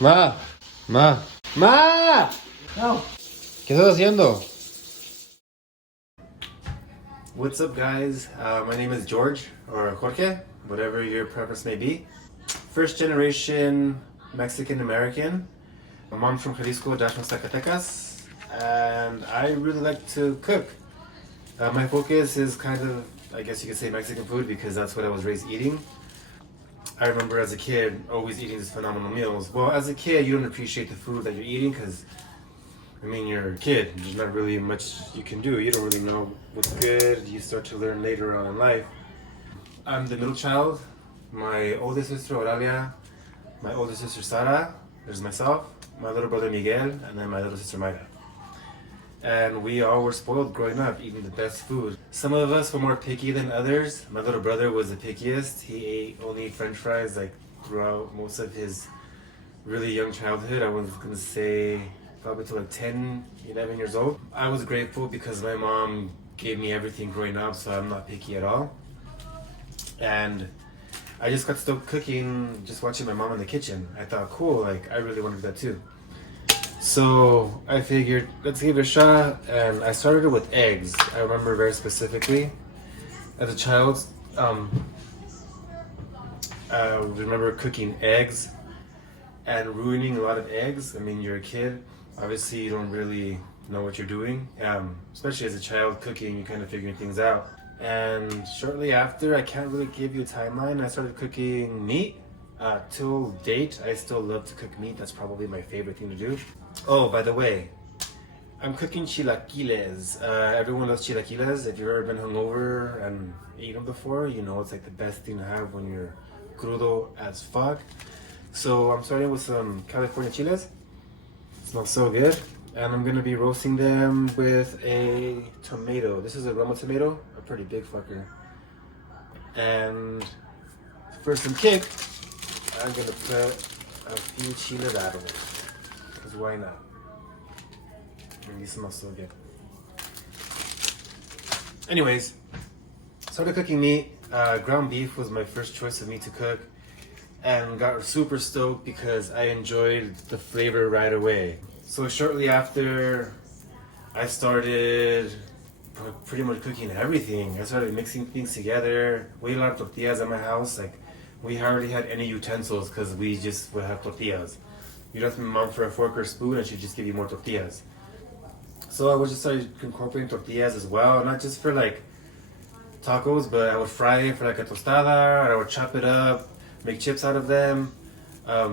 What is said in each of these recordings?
Ma, ma, ma. No. ¿Qué estás haciendo? What's up, guys? My name is George, or Jorge, whatever your preference may be. First generation Mexican American. My mom's from Jalisco, dad's from Zacatecas, and I really like to cook. My focus is kind of, I guess you could say, Mexican food because that's what I was raised eating. I remember as a kid always eating these phenomenal meals. Well, as a kid, you don't appreciate the food that you're eating because, I mean, you're a kid. There's not really much you can do. You don't really know what's good. You start to learn later on in life. I'm the middle child. My oldest sister, Oralia, my older sister, Sara, there's myself, my little brother, Miguel, and then my little sister, Mayra. And we all were spoiled growing up, eating the best food. Some of us were more picky than others. My little brother was the pickiest. He ate only French fries like throughout most of his really young childhood. I was gonna say probably to like 10, 11 years old. I was grateful because my mom gave me everything growing up, so I'm not picky at all. And I just got stoked cooking, just watching my mom in the kitchen. I thought, cool, like I really want to do that too. So I figured, let's give it a shot, and I started it with eggs. I remember very specifically, as a child, I remember cooking eggs and ruining a lot of eggs. I mean, you're a kid, obviously you don't really know what you're doing, especially as a child cooking, you're kind of figuring things out. And shortly after, I can't really give you a timeline, I started cooking meat. Till date, I still love to cook meat. That's probably my favorite thing to do. Oh, by the way, I'm cooking chilaquiles. Everyone loves chilaquiles. If you've ever been hungover and eaten before, you know it's like the best thing to have when you're crudo as fuck. So I'm starting with some California chiles. It smells so good. And I'm gonna be roasting them with a tomato. This is a Roma Tomato, a pretty big fucker. And for some kick, I'm gonna put a few Chiles De Arbol, because why not? And these smell so good. Anyways, started cooking meat. Ground beef was my first choice of meat to cook, and got super stoked because I enjoyed the flavor right away. So shortly after, I started pretty much cooking everything. I started mixing things together. We had a lot of tortillas at my house. Like, we hardly had any utensils because we just would have tortillas. You'd ask my mom for a fork or spoon and she'd just give you more tortillas. So I would just start incorporating tortillas as well, not just for like tacos, but I would fry it for like a tostada, or I would chop it up, make chips out of them. I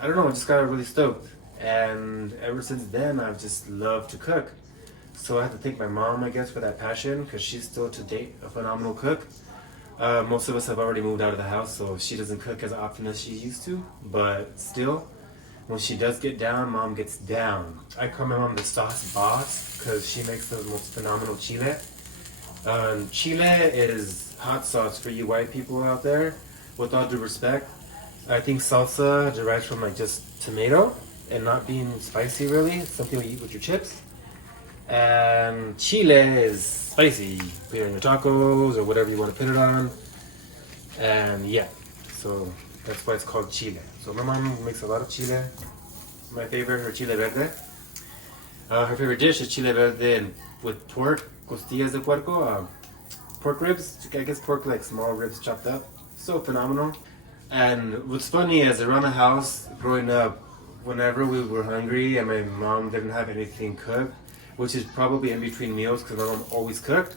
don't know, I just got really stoked. And ever since then, I've just loved to cook. So I have to thank my mom, I guess, for that passion, because she's still to date a phenomenal cook. Most of us have already moved out of the house, so she doesn't cook as often as she used to. But still, when she does get down, mom gets down. I call my mom the sauce boss because she makes the most phenomenal chile. Chile is hot sauce for you white people out there. With all due respect, I think salsa derives from like just tomato and not being spicy really. It's something you eat with your chips. And chile is spicy. You put it on your tacos or whatever you want to put it on. And yeah, so that's why it's called chile. So my mom makes a lot of chile. My favorite, her chile verde. Her favorite dish is chile verde with pork, costillas de puerco, pork ribs. I guess pork like small ribs chopped up. So phenomenal. And what's funny is around the house, growing up, whenever we were hungry and my mom didn't have anything cooked, which is probably in between meals because my mom always cooked,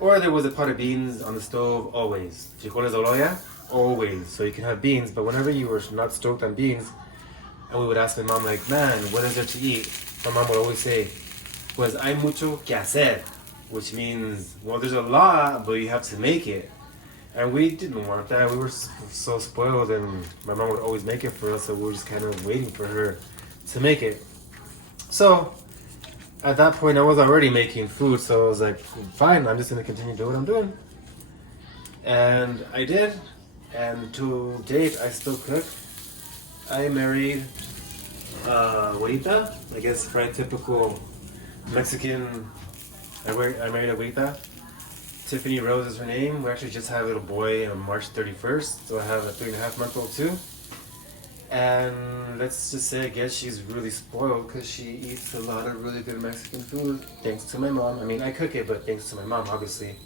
or there was a pot of beans on the stove, always. Frijoles de olla, always. So you can have beans, but whenever you were not stoked on beans, and we would ask my mom like, man, what is there to eat? My mom would always say, pues hay mucho que hacer, which means, well, there's a lot, but you have to make it. And we didn't want that. We were so spoiled, and my mom would always make it for us, so we were just kind of waiting for her to make it. So at that point, I was already making food, so I was like, fine, I'm just going to continue doing what I'm doing. And I did, and to date, I still cook. I married abuelita, I guess very typical Mexican. I married abuelita. Tiffany Rose is her name. We actually just had a little boy on March 31st, so I have a 3.5-month-old too. And let's just say, I guess she's really spoiled because she eats a lot of really good Mexican food. Thanks to my mom. I mean, I cook it, but thanks to my mom, obviously.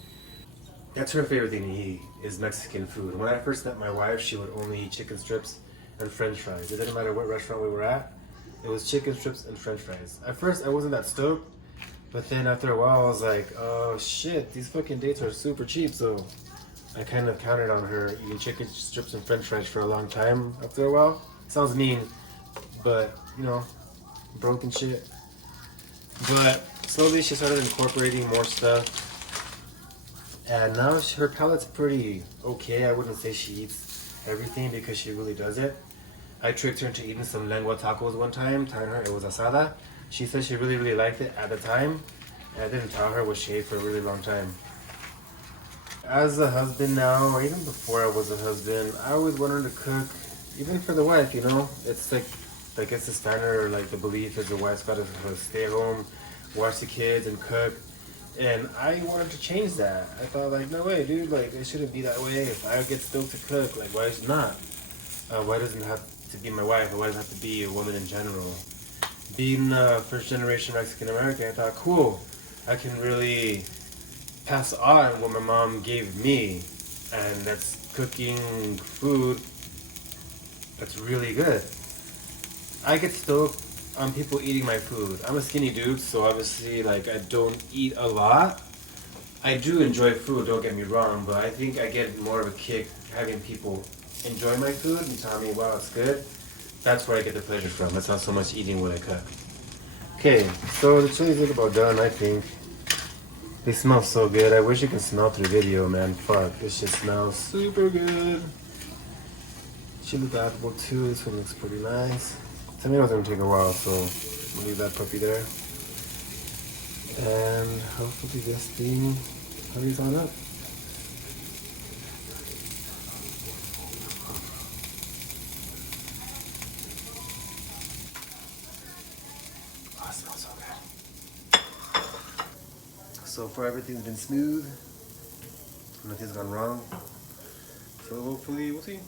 That's her favorite thing to eat, is Mexican food. When I first met my wife, she would only eat chicken strips and French fries. It didn't matter what restaurant we were at. It was chicken strips and French fries. At first, I wasn't that stoked, but then after a while, I was like, oh shit, these fucking dates are super cheap. So I kind of counted on her eating chicken strips and French fries for a long time. After a while, sounds mean, but you know, broken shit. But slowly, she started incorporating more stuff. And now her palate's pretty okay. I wouldn't say she eats everything because she really does it. I tricked her into eating some lengua tacos one time, telling her it was asada. She said she really liked it at the time. And I didn't tell her what she ate for a really long time. As a husband now, or even before I was a husband, I always wanted to cook, even for the wife, you know? It's like, I guess the standard or like the belief is the wife's gotta stay at home, watch the kids and cook. And I wanted to change that. I thought like, no way, dude, like it shouldn't be that way. If I get stoked to cook, like why is it not? Why doesn't it have to be my wife, or why does it have to be a woman in general? Being first generation Mexican American, I thought, cool, I can really pass on what my mom gave me, and that's cooking food that's really good. I get stoked on people eating my food. I'm a skinny dude, so obviously like I don't eat a lot. I do enjoy food, don't get me wrong, but I think I get more of a kick having people enjoy my food and tell me, wow, it's good. That's where I get the pleasure from. It's not so much eating what I cook. Okay, so the chilies look about done, I think. They smell so good. I wish you could smell through video, man. Fuck, this shit smells super good. Chile De Arbol too, this one looks pretty nice. Tomatoes are gonna take a while, so we'll leave that puppy there. And hopefully this thing hurries on up. Oh, it smells so good. So far everything's been smooth. Nothing's gone wrong. So hopefully, we'll see.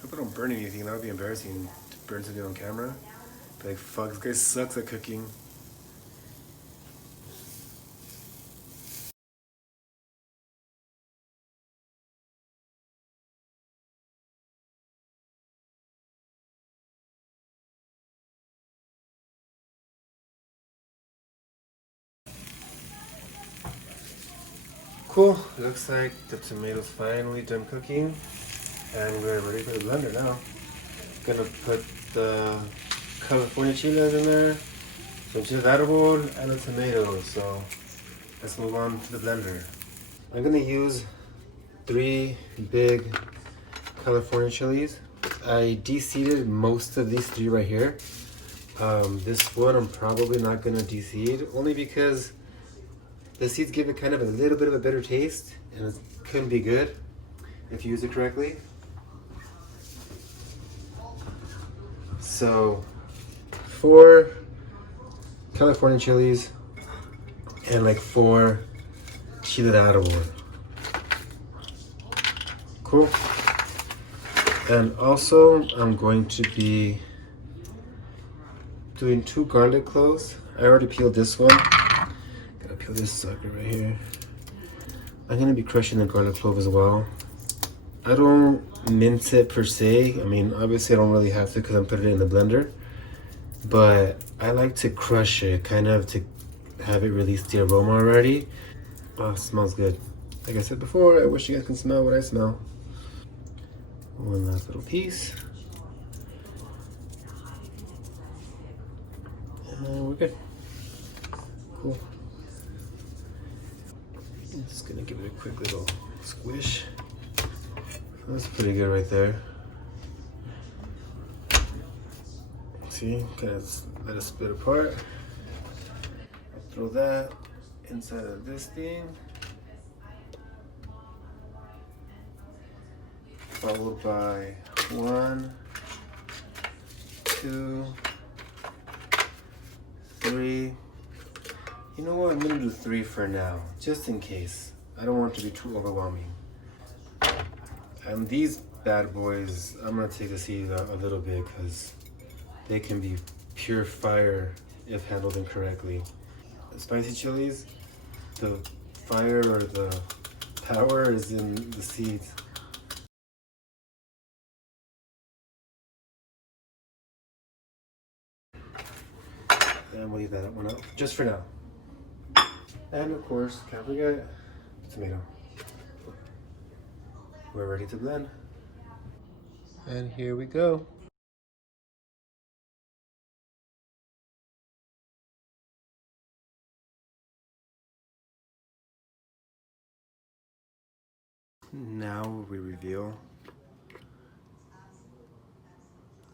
Hope I don't burn anything. That would be embarrassing to burn something on camera. Be like, fuck, this guy sucks at cooking. Cool. Looks like the tomatoes finally done cooking. And we're ready for the blender now. Gonna put the California chiles in there, some chile de arbol, and a tomato. So let's move on to the blender. I'm gonna use 3 big California chilies. I de-seeded most of these 3 right here. This one I'm probably not gonna de-seed, only because the seeds give it kind of a little bit of a bitter taste, and it couldn't be good if you use it correctly. So 4 California chilies and like 4 Chile De Arbol. Cool. And also I'm going to be doing 2 garlic cloves. I already peeled this one. Gotta peel this sucker right here. I'm gonna be crushing the garlic clove as well. I don't mince it per se. I mean, obviously I don't really have to because I'm putting it in the blender. But I like to crush it, kind of to have it release the aroma already. Oh, it smells good. Like I said before, I wish you guys can smell what I smell. One last little piece. And we're good. Cool. I'm just gonna give it a quick little squish. That's pretty good right there. See, kind of let it split apart. Throw that inside of this thing. Followed by 1, 2, 3. You know what? I'm gonna do 3 for now, just in case. I don't want it to be too overwhelming. And these bad boys, I'm gonna take the seeds out a little bit because they can be pure fire if handled incorrectly. Spicy chilies, the fire or the power is in the seeds. And we'll leave that one out just for now. And of course, can't forget tomato. We're ready to blend. And here we go. Now we reveal.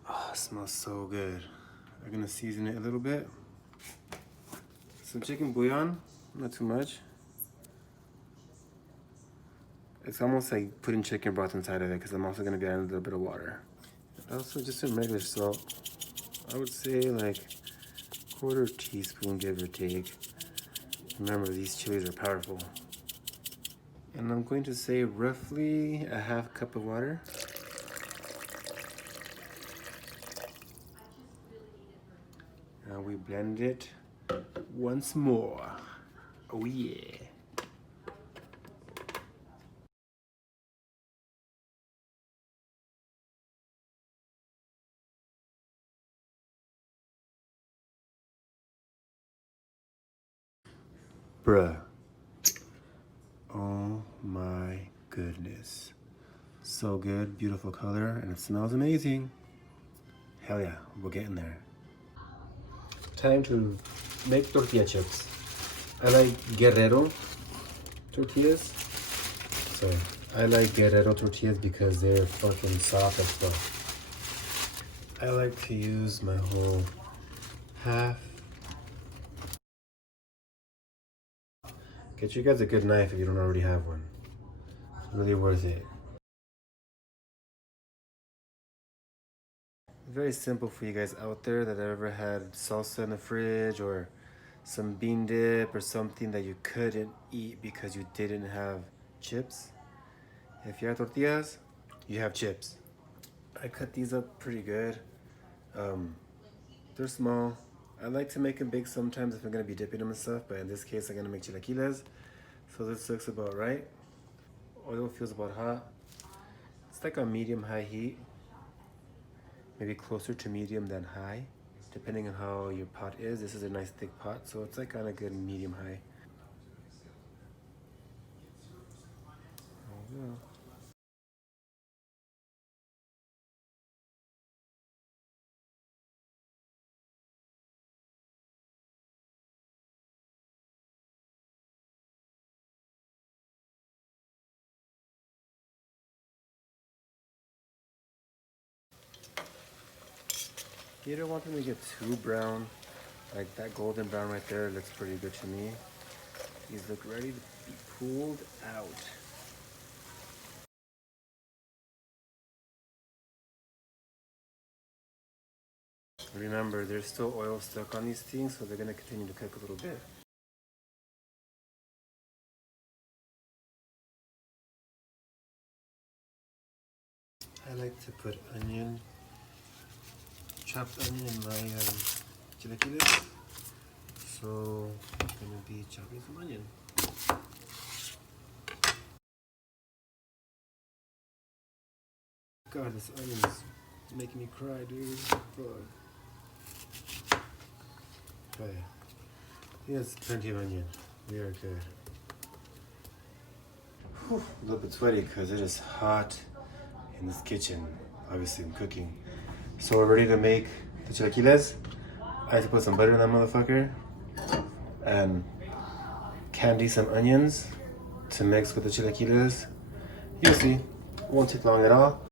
Oh, it smells so good. I'm gonna season it a little bit. Some chicken bouillon, not too much. It's almost like putting chicken broth inside of it because I'm also gonna be adding a little bit of water. Also, just some regular salt. I would say like quarter teaspoon, give or take. Remember, these chilies are powerful. And I'm going to say roughly a half cup of water. Now we blend it once more. Oh yeah. Bruh. Oh my goodness. So good, beautiful color, and it smells amazing. Hell yeah, we're getting there. Time to make tortilla chips. I like Guerrero tortillas. So I like Guerrero tortillas because they're fucking soft as fuck. I like to use my whole half. Get you guys a good knife if you don't already have one. It's really worth it. Very simple for you guys out there that have ever had salsa in the fridge or some bean dip or something that you couldn't eat because you didn't have chips. If you have tortillas, you have chips. I cut these up pretty good. They're small. I like to make them big sometimes if I'm gonna be dipping them and stuff, but in this case I'm gonna make chilaquiles. So this looks about right. Oil feels about hot. It's like on medium-high heat. Maybe closer to medium than high, depending on how your pot is. This is a nice thick pot, so it's like on a good medium-high. There we go. You don't want them to get too brown. Like that golden brown right there looks pretty good to me. These look ready to be pulled out. Remember, there's still oil stuck on these things, so they're gonna continue to cook a little bit. I like to put onion, chopped onion in my chilaquiles. So I'm gonna be chopping some onion. God, this onion is making me cry, dude. Fuck. Oh yeah. Yes, plenty of onion. We are good. Whew, a little bit sweaty because it is hot in this kitchen. Obviously, I'm cooking. So we're ready to make the chilaquiles. I had to put some butter in that motherfucker and candy some onions to mix with the chilaquiles. You'll see. It won't take long at all.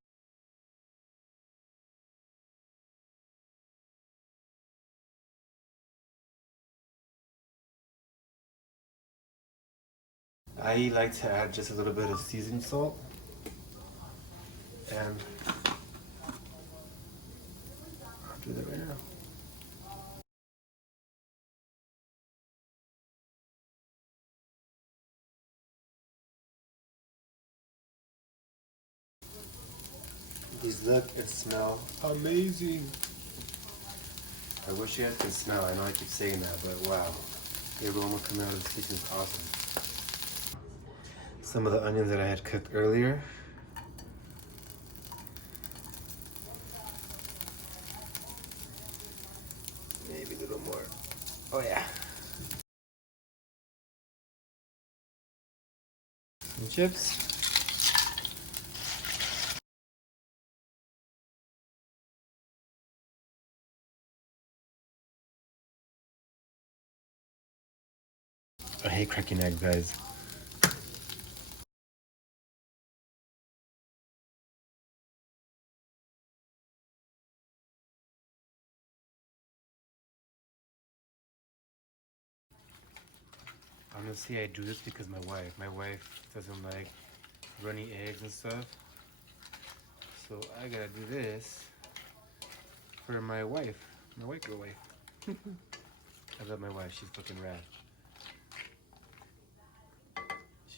I like to add just a little bit of seasoned salt and I'll do that right now. These look and smell amazing. I wish you guys could smell. I know I keep saying that, but wow. The aroma coming out of this kitchen is awesome. Some of the onions that I had cooked earlier. Maybe a little more. Oh yeah. Some chips. I hate cracking eggs, guys. Honestly, I do this because my wife doesn't like runny eggs and stuff. So I gotta do this for my wife, my white girl wife. I love my wife, she's fucking rad.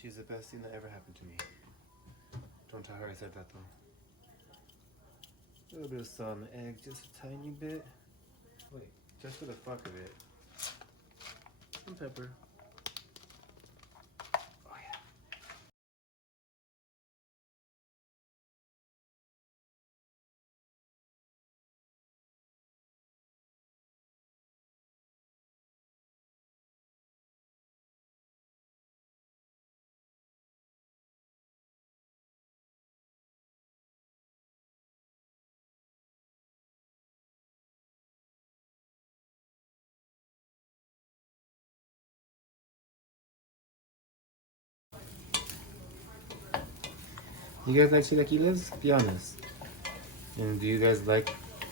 She's the best thing that ever happened to me. Don't tell her I said that though. A little bit of salt on the egg, just a tiny bit. Wait, just for the fuck of it. Some pepper. Oh yeah. You guys like chilaquiles? Be honest. And do you guys like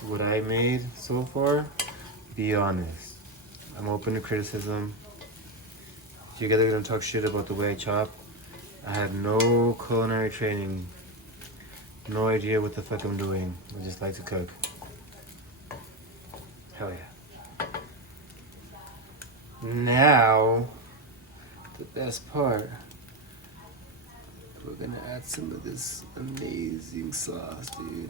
what I made so far? Be honest. I'm open to criticism. If you guys are gonna talk shit about the way I chop, I had no culinary training. No idea what the fuck I'm doing. I just like to cook. Hell yeah. Now, the best part. We're gonna add some of this amazing sauce, dude.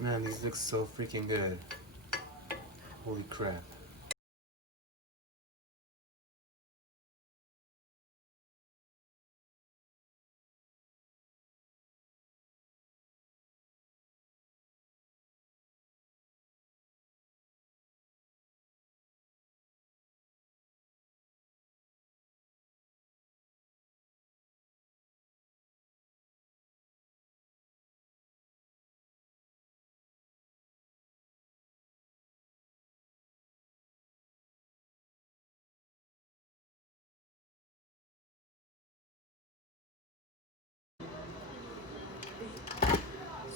Man, these look so freaking good. Holy crap.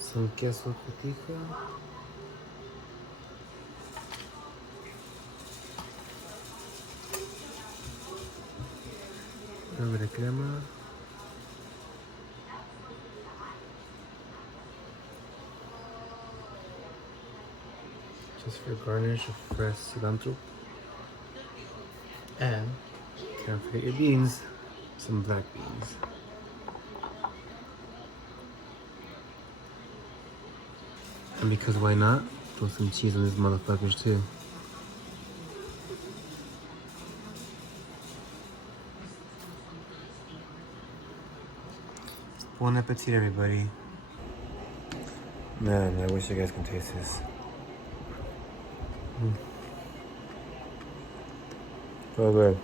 Some queso cotija. A little bit of crema. Just for garnish of fresh cilantro. And can't forget your beans. Some black beans. And because why not? Throw some cheese on these motherfuckers too. Bon appetit, everybody. Man, I wish you guys can taste this. So good.